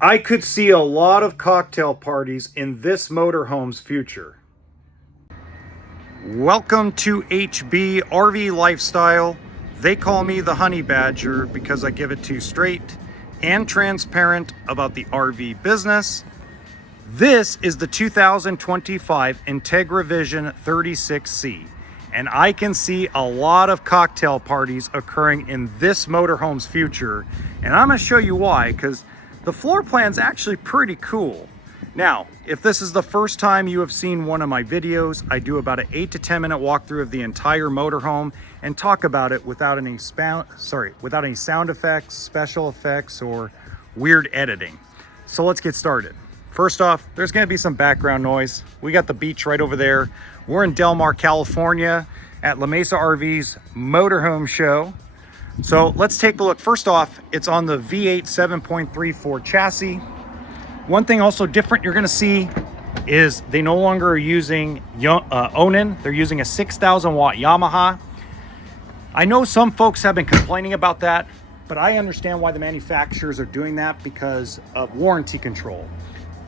I could see a lot of cocktail parties in this motorhome's future. Welcome to HBRV Lifestyle. They call me the Honey Badger because I give it to you straight and transparent about the RV business. This is the 2025 Entegra Vision 36C, and I can see a lot of cocktail parties occurring in this motorhome's future, and I'm going to show you why, because the floor plan's actually pretty cool. Now, if this is the first time you have seen one of my videos, I do about an 8 to 10 minute walkthrough of the entire motorhome and talk about it without any sound effects, special effects, or weird editing. So let's get started. First off, there's going to be some background noise. We got the beach right over there. We're in Del Mar, California at La Mesa RV's motorhome show. So let's take a look. First off, it's on the V8 7.34 chassis. One thing also different you're going to see is they no longer are using Onan. They're using a 6,000 watt Yamaha. I know some folks have been complaining about that, but I understand why the manufacturers are doing that because of warranty control.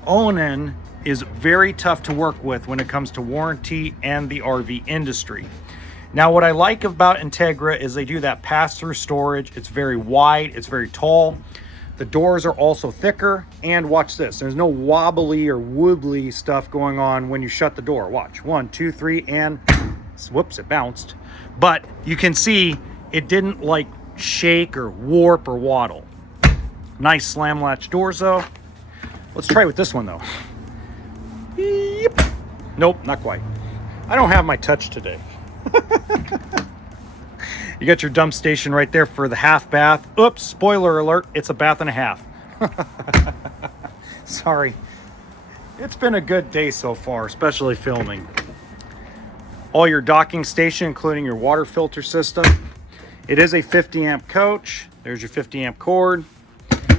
Onan is very tough to work with when it comes to warranty and the RV industry. Now, what I like about Entegra is they do that pass-through storage. It's very wide, it's very tall. The doors are also thicker, and watch this. There's no wobbly or wobbly stuff going on when you shut the door. Watch, 1, 2, 3, and whoops, it bounced. But you can see it didn't like shake or warp or waddle. Nice slam latch doors though. Let's try with this one though. Yep. Nope, not quite. I don't have my touch today. You got your dump station right there for the half bath. Oops, spoiler alert, it's a bath and a half. Sorry. It's been a good day so far, especially filming. All your docking station, including your water filter system. It is a 50 amp coach. There's your 50 amp cord.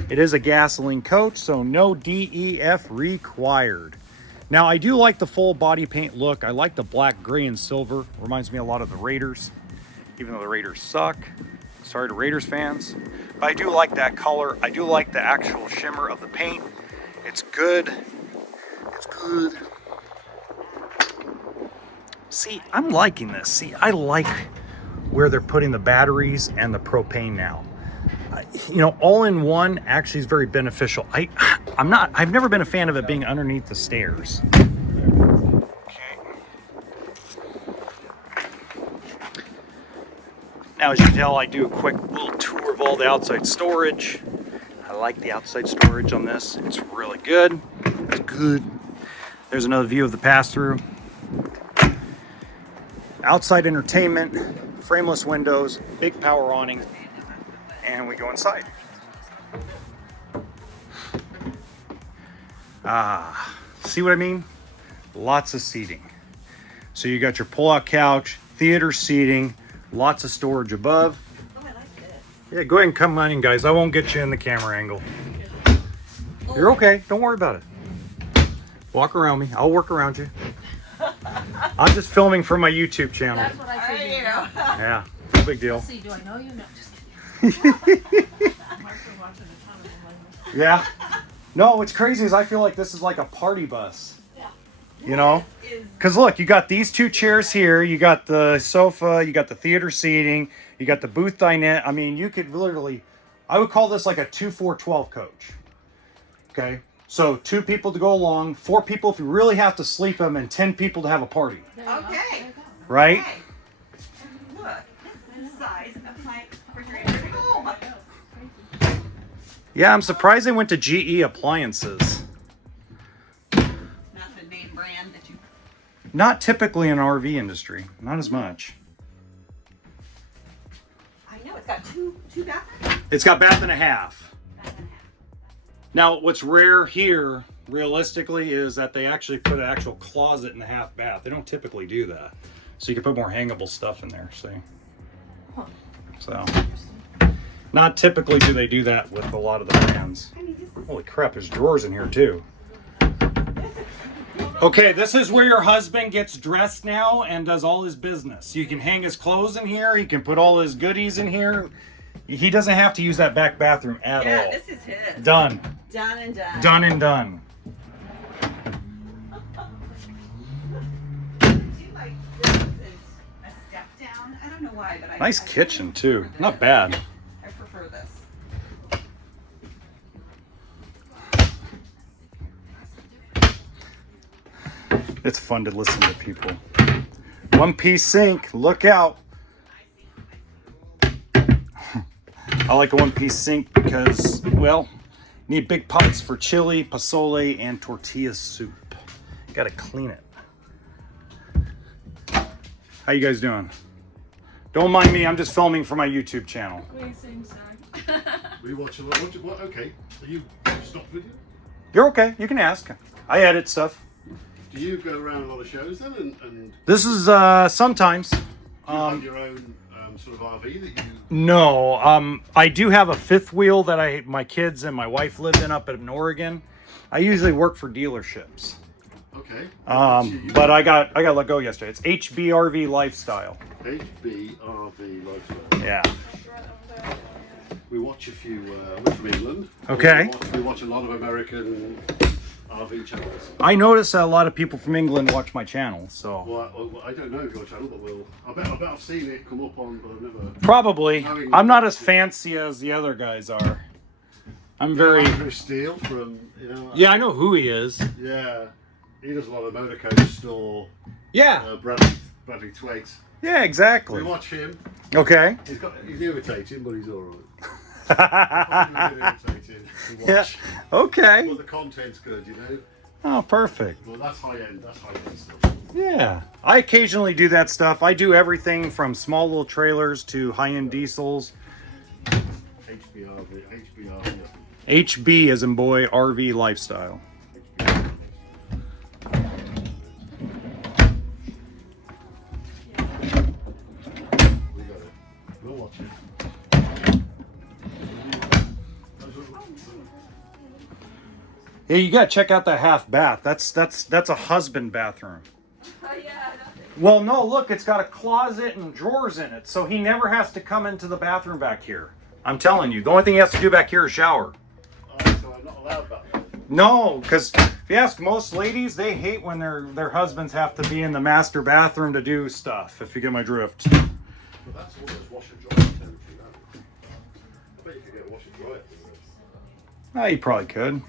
It is a gasoline coach, so no DEF required. Now, I do like the full body paint look. I like the black, gray, and silver. Reminds me a lot of the Raiders, even though the Raiders suck. Sorry to Raiders fans. But I do like that color. I do like the actual shimmer of the paint. It's good. It's good. See, I'm liking this. See, I like where they're putting the batteries and the propane now. You know, all in one actually is very beneficial. I've never been a fan of it being underneath the stairs. Okay. Now, as you can tell, I do a quick little tour of all the outside storage. I like the outside storage on this. It's really good. It's good. There's another view of the pass-through. Outside entertainment, frameless windows, big power awning. And we go inside. See what I mean? Lots of seating. So you got your pull-out couch, theater seating, lots of storage above. Oh, I like this. Yeah, go ahead and come on in, guys. I won't get you in the camera angle. You're okay. Don't worry about it. Walk around me. I'll work around you. I'm just filming for my YouTube channel. That's what I figured. Yeah, no big deal. Let's see, do I know you? No, just kidding. Yeah. No, what's crazy is I feel like this is like a party bus. Yeah. You know? Because look, you got these two chairs here. You got the sofa. You got the theater seating. You got the booth dinette. I mean, you could literally, I would call this like a 2-4-12 coach. Okay? So 2 people to go along, 4 people if you really have to sleep them, and 10 people to have a party. Okay. Right? Okay. Look, this is the size of my refrigerator at home. Yeah, I'm surprised they went to GE Appliances. Not the name brand that you... Not typically in RV industry. Not as much. I know, it's got two bathrooms. It's got bath and a half. Bath and a half. Now, what's rare here, realistically, is that they actually put an actual closet in the half bath. They don't typically do that. So you can put more hangable stuff in there, see? Huh. So, not typically do they do that with a lot of the brands. I mean, this is... Holy crap, there's drawers in here too. Okay, this is where your husband gets dressed now and does all his business. You can hang his clothes in here. He can put all his goodies in here. He doesn't have to use that back bathroom at all. Yeah, this is his. Done. Done and done. Done and done. Do you like this is a step down? I don't know why, but Nice I kitchen too. prefer Not this. bad. I prefer this. It's fun to listen to people. One-piece sink. Look out. I like a one-piece sink because, well, you need big pots for chili, pozole, and tortilla soup. Gotta clean it. How you guys doing? Don't mind me, I'm just filming for my YouTube channel. Same side. We watch a lot. What? Okay. Are you stopped video? You're okay, you can ask. I edit stuff. Do you go around a lot of shows then? And This is sometimes. do you have your own sort of RV that you? No, I do have a fifth wheel that my kids and my wife lived in up in Oregon. I usually work for dealerships. Okay. But I got let go yesterday. It's HBRV Lifestyle. HBRV lifestyle. Yeah. We watch a few. We're from England. Okay. We watch a lot of American RV channels. I notice that a lot of people from England watch my channel, so Well, I don't know your channel, but I bet I've seen it come up on, but I've never. probably. I'm not as fancy as the other guys are. I'm very. Andrew Steele from Yeah, I know who he is. Yeah, he does a lot of motor coach store. Yeah. Bradley Twaits. Yeah, We exactly. watch him. Okay. He's irritating, but he's alright. Irritating to Yeah. watch. Okay. But the content's good, you know. Oh, perfect. Well, that's high end. That's high end stuff. Yeah. I occasionally do that stuff. I do everything from small little trailers to high-end diesels. HBRV. HB as in boy, RV lifestyle. We got it. We'll watch it. Yeah, you gotta check out that half bath. That's a husband bathroom. Well, no, look, it's got a closet and drawers in it, so he never has to come into the bathroom back here. I'm telling you, the only thing he has to do back here is shower. So I'm not allowed back there. No, because if you ask most ladies, they hate when their husbands have to be in the master bathroom to do stuff, if you get my drift. But that's almost wash and dry territory, that. I bet you could get a wash and dry. Ah, you probably could.